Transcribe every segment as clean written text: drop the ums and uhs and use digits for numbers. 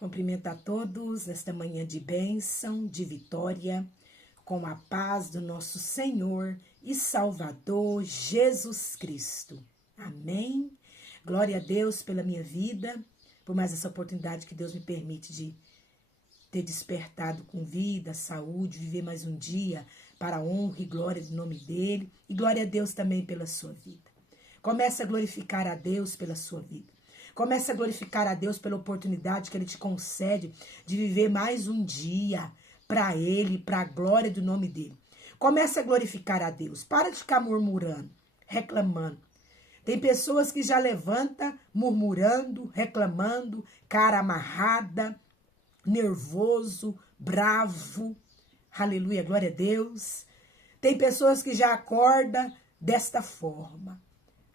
Cumprimento a todos nesta manhã de bênção, de vitória, com a paz do nosso Senhor e Salvador Jesus Cristo. Amém? Glória a Deus pela minha vida, por mais essa oportunidade que Deus me permite de ter despertado com vida, saúde, viver mais um dia para a honra e glória do nome dEle. E glória a Deus também pela sua vida. Comece a glorificar a Deus pela sua vida. Comece a glorificar a Deus pela oportunidade que Ele te concede de viver mais um dia para Ele, para a glória do nome dEle. Comece a glorificar a Deus. Para de ficar murmurando, reclamando. Tem pessoas que já levantam murmurando, reclamando, cara amarrada, nervoso, bravo. Aleluia, glória a Deus. Tem pessoas que já acordam desta forma.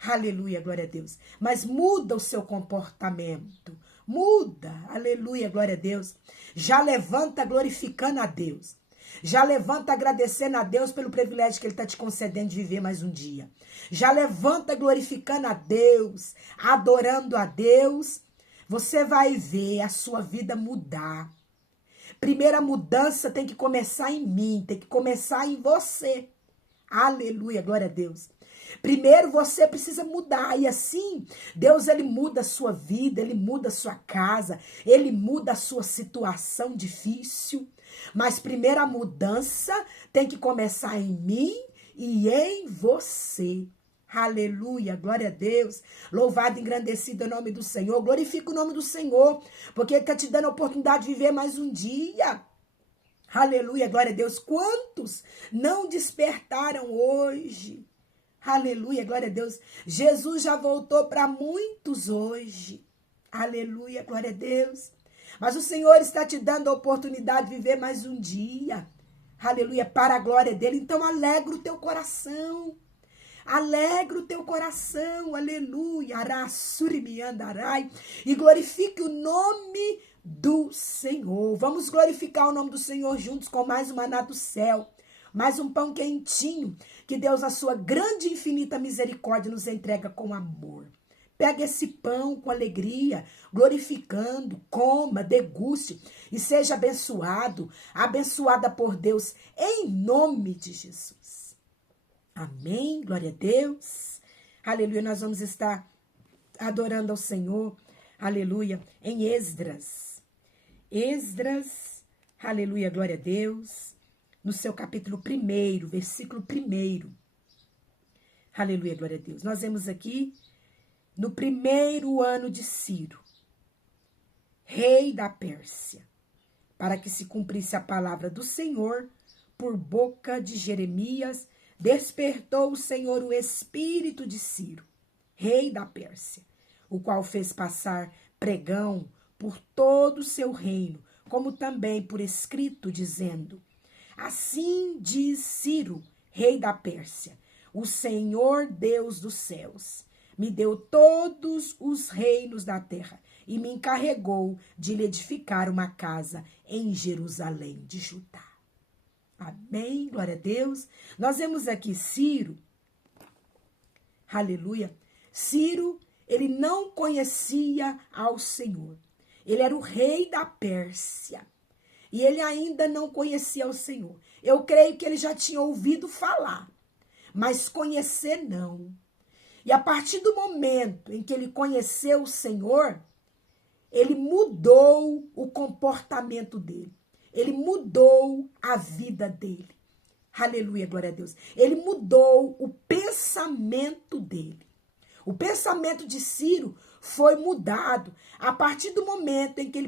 Aleluia, glória a Deus. Mas muda o seu comportamento. Muda, aleluia, glória a Deus. Já levanta glorificando a Deus. Já levanta agradecendo a Deus pelo privilégio que Ele está te concedendo de viver mais um dia. Já levanta glorificando a Deus, adorando a Deus. Você vai ver a sua vida mudar. Primeira mudança tem que começar em mim, tem que começar em você. Aleluia, glória a Deus. Primeiro você precisa mudar e assim Deus ele muda a sua vida, Ele muda a sua casa, Ele muda a sua situação difícil. Mas primeiro a mudança tem que começar em mim e em você. Aleluia, glória a Deus. Louvado e engrandecido é o nome do Senhor. Glorifica o nome do Senhor, porque Ele está te dando a oportunidade de viver mais um dia. Aleluia, glória a Deus. Quantos não despertaram hoje? Aleluia, glória a Deus. Jesus já voltou para muitos hoje. Aleluia, glória a Deus. Mas o Senhor está te dando a oportunidade de viver mais um dia. Aleluia, para a glória dEle. Então alegra o teu coração. Alegra o teu coração. Aleluia. Arasurimiandarai. E glorifique o nome do Senhor. Vamos glorificar o nome do Senhor juntos com mais um maná do céu. Mais um pão quentinho que Deus, a sua grande e infinita misericórdia, nos entrega com amor. Pega esse pão com alegria, glorificando, coma, deguste e seja abençoado, abençoada por Deus, em nome de Jesus. Amém, glória a Deus. Aleluia, nós vamos estar adorando ao Senhor, aleluia, em Esdras. Esdras, aleluia, glória a Deus. No seu capítulo 1, versículo 1. Aleluia, glória a Deus. Nós vemos aqui, no 1º ano de Ciro, rei da Pérsia, para que se cumprisse a palavra do Senhor, por boca de Jeremias, despertou o Senhor o espírito de Ciro, rei da Pérsia, o qual fez passar pregão por todo o seu reino, como também por escrito, dizendo: assim diz Ciro, rei da Pérsia, o Senhor Deus dos céus, me deu todos os reinos da terra e me encarregou de lhe edificar uma casa em Jerusalém de Judá. Amém, glória a Deus. Nós vemos aqui Ciro, aleluia. Ciro, ele não conhecia ao Senhor. Ele era o rei da Pérsia. E ele ainda não conhecia o Senhor. Eu creio que ele já tinha ouvido falar, mas conhecer não. E a partir do momento em que ele conheceu o Senhor, ele mudou o comportamento dele. Ele mudou a vida dele. Aleluia, glória a Deus. Ele mudou o pensamento dele. O pensamento de Ciro foi mudado a partir do momento em que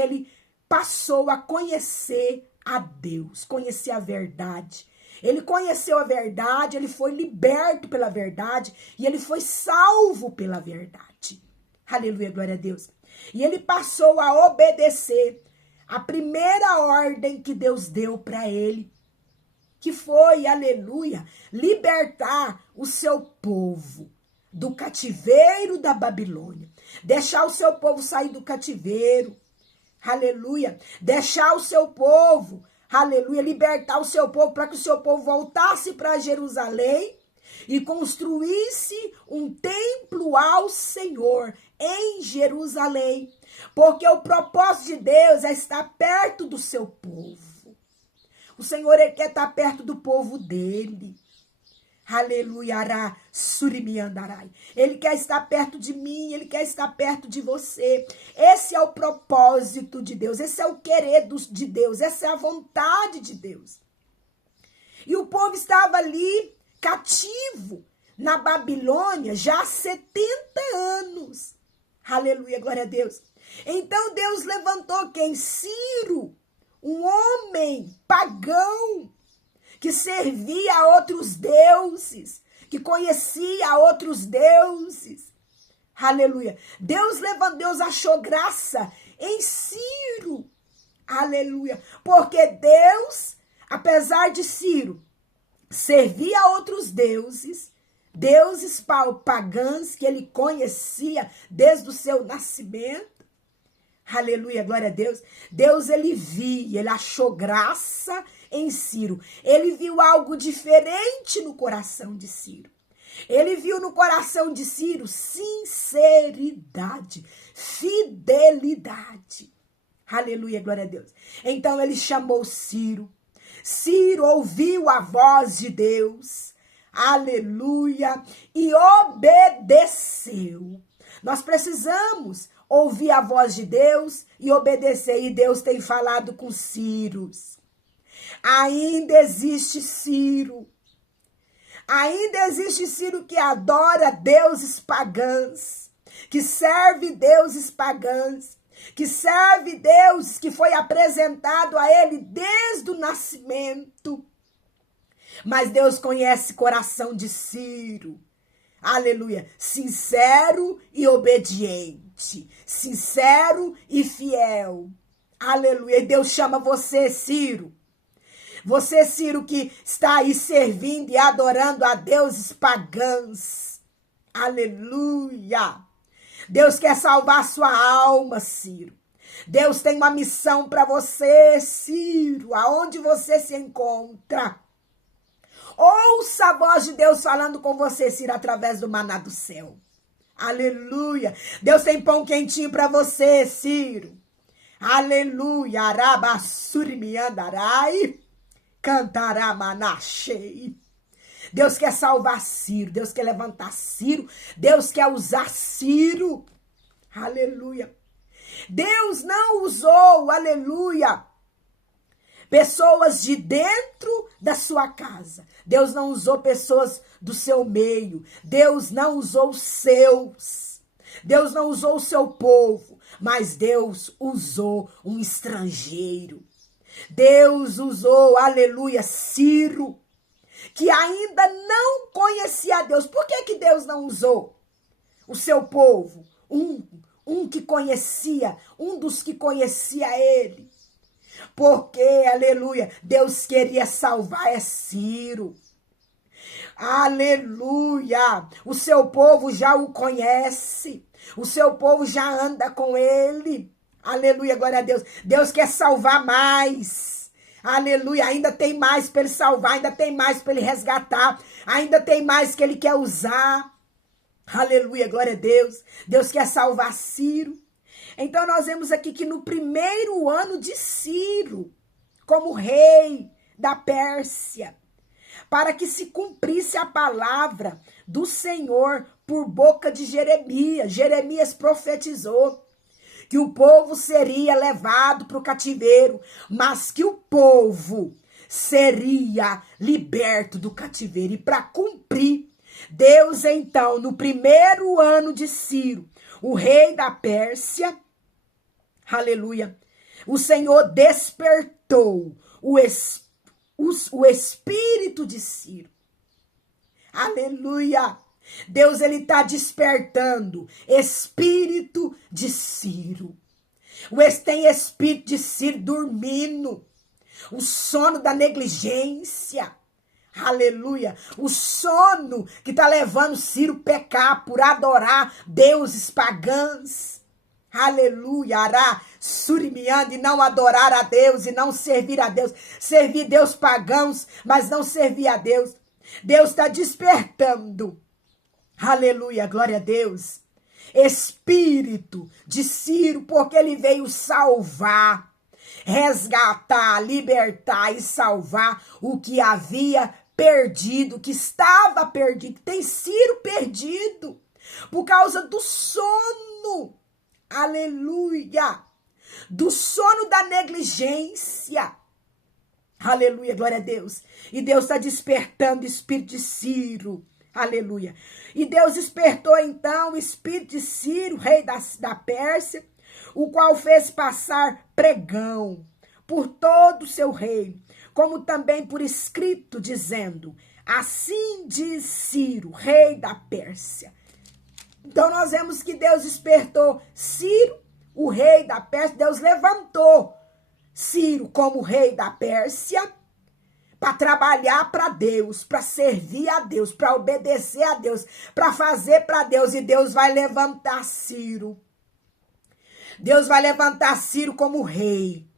ele passou a conhecer a Deus, conhecer a verdade. Ele conheceu a verdade, ele foi liberto pela verdade e ele foi salvo pela verdade. Aleluia, glória a Deus. E ele passou a obedecer a primeira ordem que Deus deu para ele, que foi, aleluia, libertar o seu povo do cativeiro da Babilônia. Deixar o seu povo sair do cativeiro. Aleluia. Deixar o seu povo, aleluia, libertar o seu povo para que o seu povo voltasse para Jerusalém e construísse um templo ao Senhor em Jerusalém, porque o propósito de Deus é estar perto do seu povo. O Senhor, ele quer estar perto do povo dele. Aleluia, ará, surimiandarai. Ele quer estar perto de mim, ele quer estar perto de você. Esse é o propósito de Deus, esse é o querer de Deus, essa é a vontade de Deus. E o povo estava ali, cativo, na Babilônia, já há 70 anos. Aleluia, glória a Deus. Então Deus levantou quem? Ciro, um homem pagão, que servia a outros deuses, que conhecia outros deuses. Aleluia. Deus achou graça em Ciro. Aleluia. Porque Deus, apesar de Ciro servir a outros deuses pagãos que ele conhecia desde o seu nascimento. Aleluia, glória a Deus. Deus, ele achou graça em Ciro. Ele viu algo diferente no coração de Ciro. Ele viu no coração de Ciro sinceridade, fidelidade. Aleluia, glória a Deus. Então ele chamou Ciro. Ciro ouviu a voz de Deus. Aleluia. E obedeceu. Nós precisamos ouvir a voz de Deus e obedecer. E Deus tem falado com Ciro. Ainda existe Ciro. Ainda existe Ciro que adora deuses pagãos, que serve deuses pagãos, que serve deuses que foi apresentado a ele desde o nascimento. Mas Deus conhece o coração de Ciro. Aleluia. Sincero e obediente. Sincero e fiel. Aleluia. E Deus chama você, Ciro. Você, Ciro, que está aí servindo e adorando a deuses pagãos. Aleluia. Deus quer salvar a sua alma, Ciro. Deus tem uma missão para você, Ciro, aonde você se encontra. Ouça a voz de Deus falando com você, Ciro, através do maná do céu. Aleluia. Deus tem pão quentinho para você, Ciro. Aleluia. Arabassurimiandarai. Cantará manachei. Deus quer salvar Ciro. Deus quer levantar Ciro. Deus quer usar Ciro. Aleluia. Deus não usou, aleluia, pessoas de dentro da sua casa. Deus não usou pessoas do seu meio. Deus não usou os seus. Deus não usou o seu povo. Mas Deus usou um estrangeiro. Deus usou, aleluia, Ciro, que ainda não conhecia a Deus. Por que Deus não usou o seu povo? Um que conhecia, um dos que conhecia ele. Porque, aleluia, Deus queria salvar Ciro. Aleluia, o seu povo já o conhece. O seu povo já anda com ele. Aleluia, glória a Deus. Deus quer salvar mais. Aleluia, ainda tem mais para ele salvar, ainda tem mais para ele resgatar, ainda tem mais que ele quer usar. Aleluia, glória a Deus. Deus quer salvar Ciro. Então nós vemos aqui que no primeiro ano de Ciro, como rei da Pérsia, para que se cumprisse a palavra do Senhor por boca de Jeremias. Jeremias profetizou que o povo seria levado para o cativeiro, mas que o povo seria liberto do cativeiro. E para cumprir, Deus então, no primeiro ano de Ciro, o rei da Pérsia, aleluia, o Senhor despertou o espírito de Ciro. Aleluia. Deus, ele está despertando espírito de Ciro. Tem espírito de Ciro dormindo. O sono da negligência. Aleluia. O sono que está levando Ciro a pecar por adorar deuses pagãos. Aleluia. Ará, surimiando, e não adorar a Deus e não servir a Deus. Servir Deus pagãos, mas não servir a Deus. Deus está despertando. Aleluia, glória a Deus. espírito de Ciro, porque ele veio salvar, resgatar, libertar e salvar o que havia perdido, que estava perdido, que tem sido perdido por causa do sono. Aleluia! Do sono da negligência. Aleluia, glória a Deus. E Deus está despertando o espírito de Ciro. Aleluia. E Deus despertou então o espírito de Ciro, rei da Pérsia, o qual fez passar pregão por todo o seu reino, como também por escrito, dizendo: assim diz Ciro, rei da Pérsia. Então nós vemos que Deus despertou Ciro, o rei da Pérsia. Deus levantou Ciro como rei da Pérsia para trabalhar para Deus, para servir a Deus, para obedecer a Deus, para fazer para Deus. E Deus vai levantar Ciro. Deus vai levantar Ciro como rei.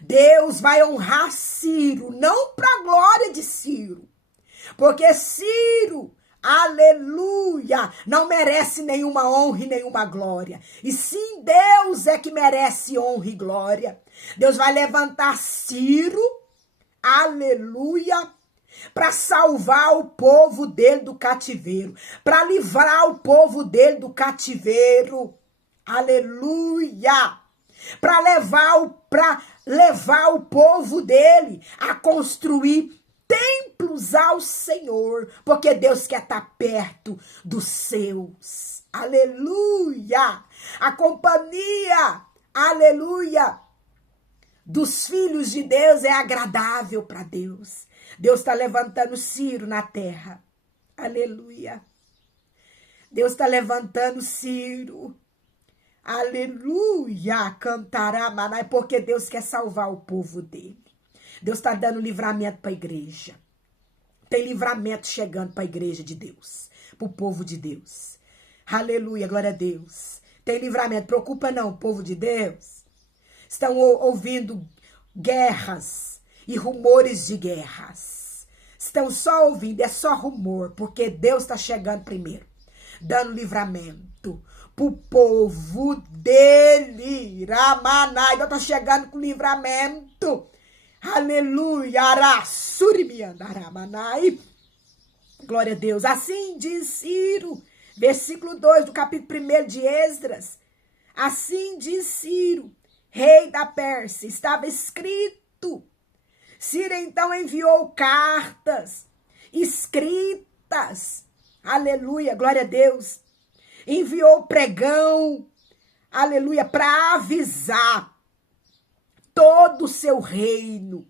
Deus vai honrar Ciro, não para a glória de Ciro, porque Ciro, aleluia, não merece nenhuma honra e nenhuma glória. E sim, Deus é que merece honra e glória. Deus vai levantar Ciro, aleluia, para salvar o povo dele do cativeiro, para livrar o povo dele do cativeiro, aleluia, para levar o povo dele a construir templos ao Senhor, porque Deus quer estar perto dos seus, aleluia, a companhia, aleluia, dos filhos de Deus é agradável para Deus. Deus está levantando Ciro na terra. Aleluia. Deus está levantando Ciro. Aleluia. Cantará Manai, porque Deus quer salvar o povo dele. Deus está dando livramento para a igreja. Tem livramento chegando para a igreja de Deus, para o povo de Deus. Aleluia, glória a Deus. Tem livramento. Preocupa não, povo de Deus. Estão ouvindo guerras e rumores de guerras. Estão só ouvindo, é só rumor, porque Deus está chegando primeiro, dando livramento para o povo dele. Ramanai, Deus está chegando com livramento. Aleluia. Aramanai. Glória a Deus. Assim diz Ciro, versículo 2 do capítulo 1 de Esdras. Assim diz Ciro, rei da Pérsia, estava escrito. Ciro então enviou cartas escritas, aleluia, glória a Deus, enviou pregão, aleluia, para avisar todo o seu reino,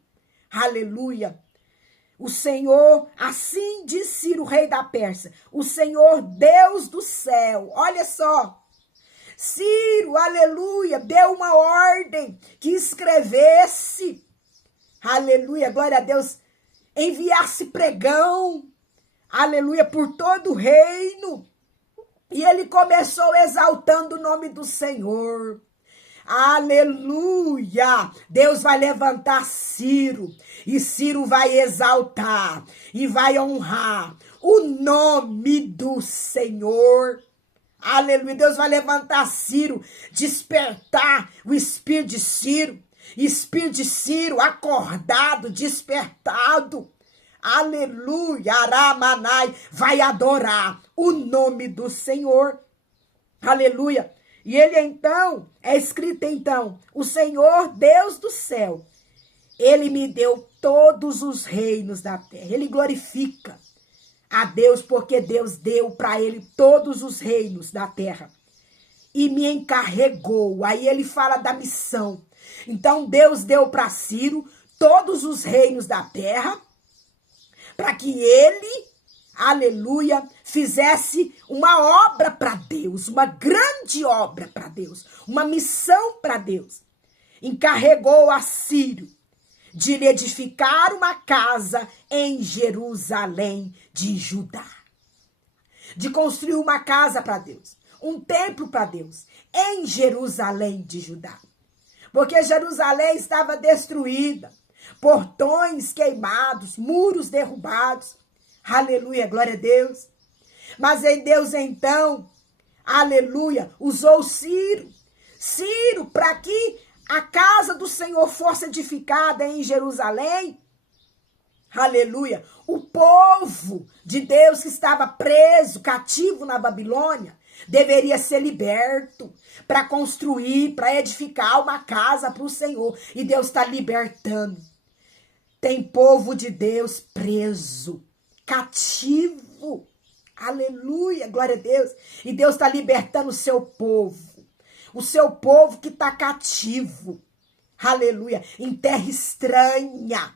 aleluia. O Senhor, assim diz Ciro, rei da Pérsia, o Senhor Deus do céu, olha só, Ciro, aleluia, deu uma ordem que escrevesse, aleluia, glória a Deus, enviasse pregão, aleluia, por todo o reino. E ele começou exaltando o nome do Senhor. Aleluia! Deus vai levantar Ciro, e Ciro vai exaltar e vai honrar o nome do Senhor. Aleluia, Deus vai levantar Ciro, despertar o espírito de Ciro acordado, despertado. Aleluia, Aramanai, vai adorar o nome do Senhor. Aleluia. E ele então, é escrito então, o Senhor Deus do céu, ele me deu todos os reinos da terra. Ele glorifica a Deus, porque Deus deu para ele todos os reinos da terra e me encarregou. Aí ele fala da missão. Então Deus deu para Ciro todos os reinos da terra para que ele, aleluia, fizesse uma obra para Deus, uma grande obra para Deus, uma missão para Deus. Encarregou a Ciro de lhe edificar uma casa em Jerusalém de Judá. De construir uma casa para Deus, um templo para Deus, em Jerusalém de Judá. Porque Jerusalém estava destruída, portões queimados, muros derrubados. Aleluia, glória a Deus. Mas em Deus então, aleluia, usou Ciro. Ciro, para que a casa do Senhor fosse edificada em Jerusalém, aleluia, o povo de Deus que estava preso, cativo na Babilônia, deveria ser liberto para construir, para edificar uma casa para o Senhor. E Deus está libertando. Tem povo de Deus preso, cativo. Aleluia, glória a Deus. E Deus está libertando o seu povo. O seu povo que está cativo. Aleluia, em terra estranha,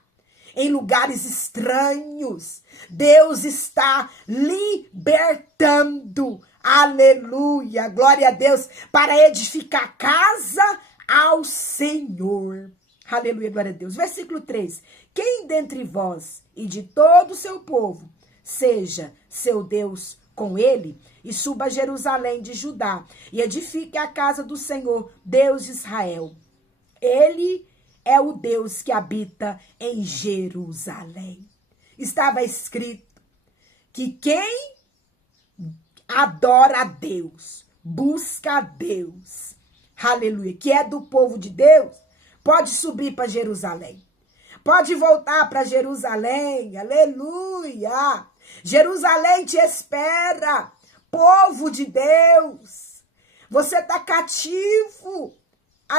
em lugares estranhos. Deus está libertando. Aleluia, glória a Deus, para edificar casa ao Senhor. Aleluia, glória a Deus. Versículo 3. Quem dentre vós e de todo o seu povo seja seu Deus com ele, e suba a Jerusalém de Judá, e edifique a casa do Senhor, Deus de Israel. Ele é o Deus que habita em Jerusalém. Estava escrito que quem adora a Deus, busca a Deus, aleluia, que é do povo de Deus, pode subir para Jerusalém. Pode voltar para Jerusalém, aleluia. Jerusalém te espera, povo de Deus. Você está cativo,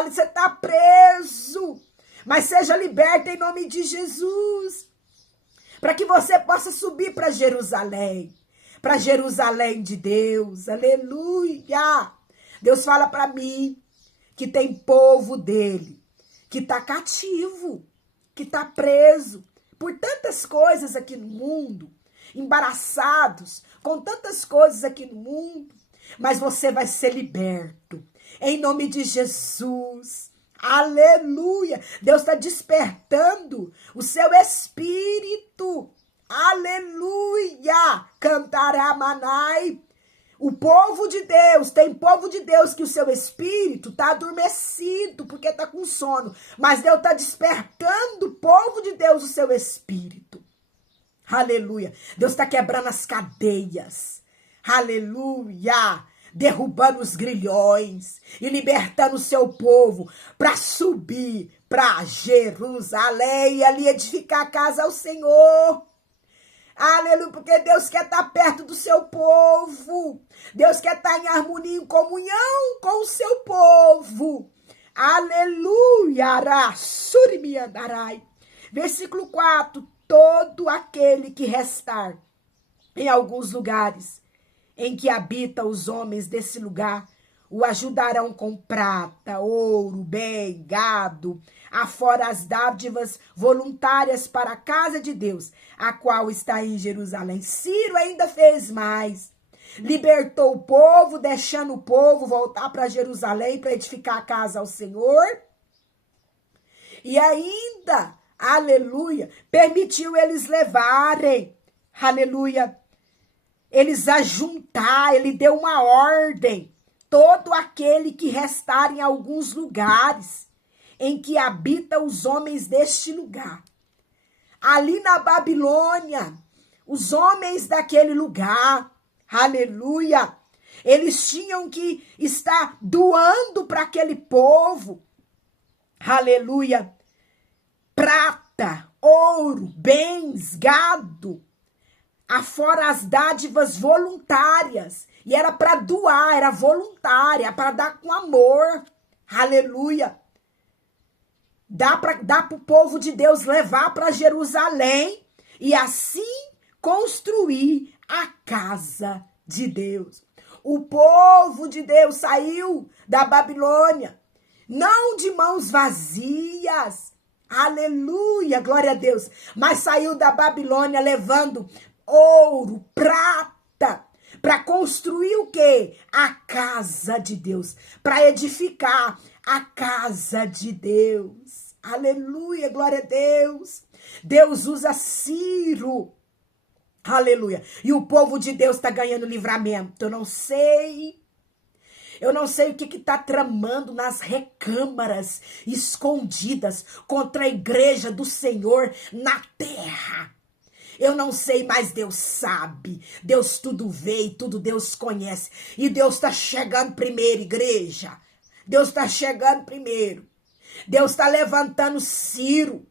você está preso, mas seja liberto em nome de Jesus, para que você possa subir para Jerusalém de Deus, aleluia. Deus fala para mim que tem povo dele, que está cativo, que está preso por tantas coisas aqui no mundo, embaraçados com tantas coisas aqui no mundo, mas você vai ser liberto, em nome de Jesus, aleluia. Deus está despertando o seu espírito, aleluia, cantará manai. O povo de Deus, tem povo de Deus que o seu espírito está adormecido, porque está com sono. Mas Deus está despertando o povo de Deus, o seu espírito. Aleluia. Deus está quebrando as cadeias. Aleluia. Derrubando os grilhões e libertando o seu povo para subir para Jerusalém e ali edificar a casa ao Senhor. Aleluia, porque Deus quer estar perto do seu povo. Deus quer estar em harmonia, em comunhão com o seu povo. Aleluia. Versículo 4. Todo aquele que restar em alguns lugares em que habitam os homens desse lugar, o ajudarão com prata, ouro, bem, gado, afora as dádivas voluntárias para a casa de Deus, a qual está em Jerusalém. Ciro ainda fez mais. Libertou o povo, deixando o povo voltar para Jerusalém para edificar a casa ao Senhor. E ainda, aleluia, permitiu eles levarem, aleluia, eles ajuntar, ele deu uma ordem. Todo aquele que restar em alguns lugares em que habitam os homens deste lugar. Ali na Babilônia, os homens daquele lugar, aleluia, eles tinham que estar doando para aquele povo, aleluia, prata, ouro, bens, gado, afora as dádivas voluntárias. E era para doar, era voluntária, para dar com amor. Aleluia. Dá para o povo de Deus levar para Jerusalém e assim construir a casa de Deus. O povo de Deus saiu da Babilônia, não de mãos vazias. Aleluia, glória a Deus. Mas saiu da Babilônia levando ouro, prata, para construir o quê? A casa de Deus, para edificar a casa de Deus. Aleluia, glória a Deus. Deus usa Ciro. Aleluia. E o povo de Deus está ganhando livramento. Eu não sei o que está tramando nas recâmaras escondidas contra a igreja do Senhor na terra. Eu não sei, mas Deus sabe. Deus tudo vê e tudo Deus conhece. E Deus está chegando primeiro, igreja. Deus está chegando primeiro. Deus está levantando Ciro.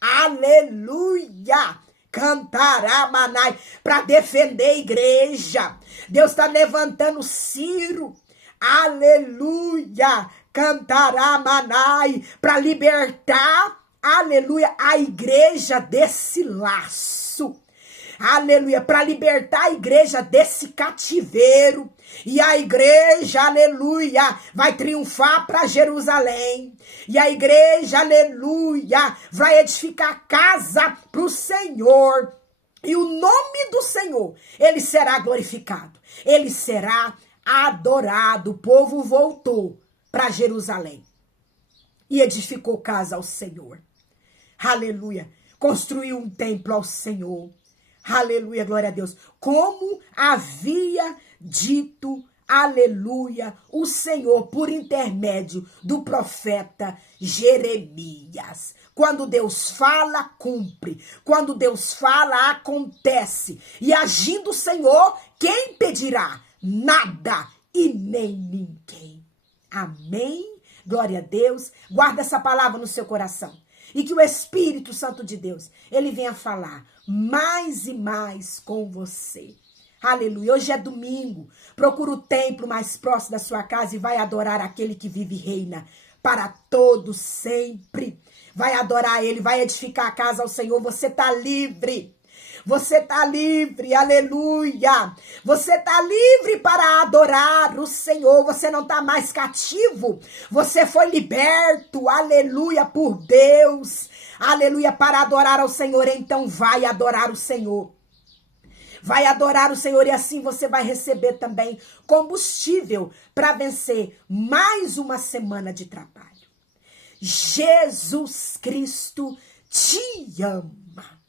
Aleluia! Cantará Manai para defender a igreja. Deus está levantando Ciro. Aleluia! Cantará Manai para libertar, aleluia, a igreja desse laço. Aleluia, para libertar a igreja desse cativeiro. E a igreja, aleluia, vai triunfar para Jerusalém. E a igreja, aleluia, vai edificar casa para o Senhor. E o nome do Senhor, ele será glorificado. Ele será adorado. O povo voltou para Jerusalém e edificou casa ao Senhor. Aleluia, construiu um templo ao Senhor. Aleluia, glória a Deus. Como havia dito, aleluia, o Senhor por intermédio do profeta Jeremias. Quando Deus fala, cumpre. Quando Deus fala, acontece. E agindo o Senhor, quem impedirá? Nada e nem ninguém. Amém? Glória a Deus. Guarda essa palavra no seu coração. E que o Espírito Santo de Deus, ele venha falar mais e mais com você. Aleluia. Hoje é domingo. Procura o templo mais próximo da sua casa e vai adorar aquele que vive e reina para todos sempre. Vai adorar ele, vai edificar a casa ao Senhor. Você está livre. Você está livre, aleluia. Você está livre para adorar o Senhor. Você não está mais cativo. Você foi liberto, aleluia, por Deus. Aleluia, para adorar ao Senhor. Então vai adorar o Senhor. Vai adorar o Senhor e assim você vai receber também combustível para vencer mais uma semana de trabalho. Jesus Cristo te ama.